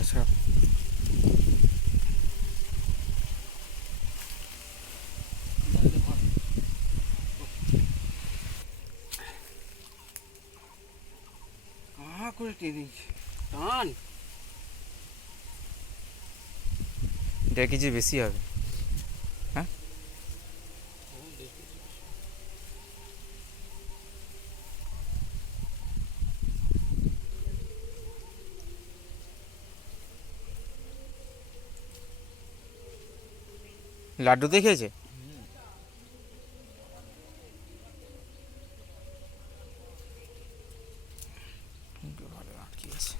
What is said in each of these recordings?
আচ্ছা, করে টেনে টান। 1.5 কেজি বেশি হবে। হ্যাঁ, লাড্ডু দিয়ে খেয়েছে। ভালো, আর কি আছে।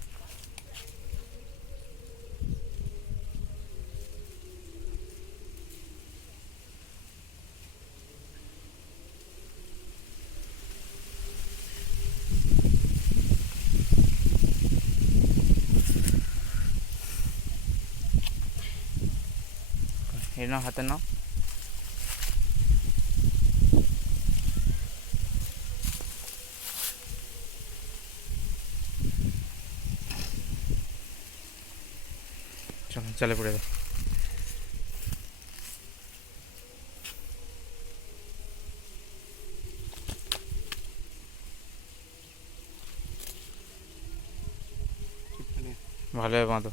এর নাও, হাতে নাও। চলো, চালে পড়ে দাও। ভালোভাবে বাঁধো।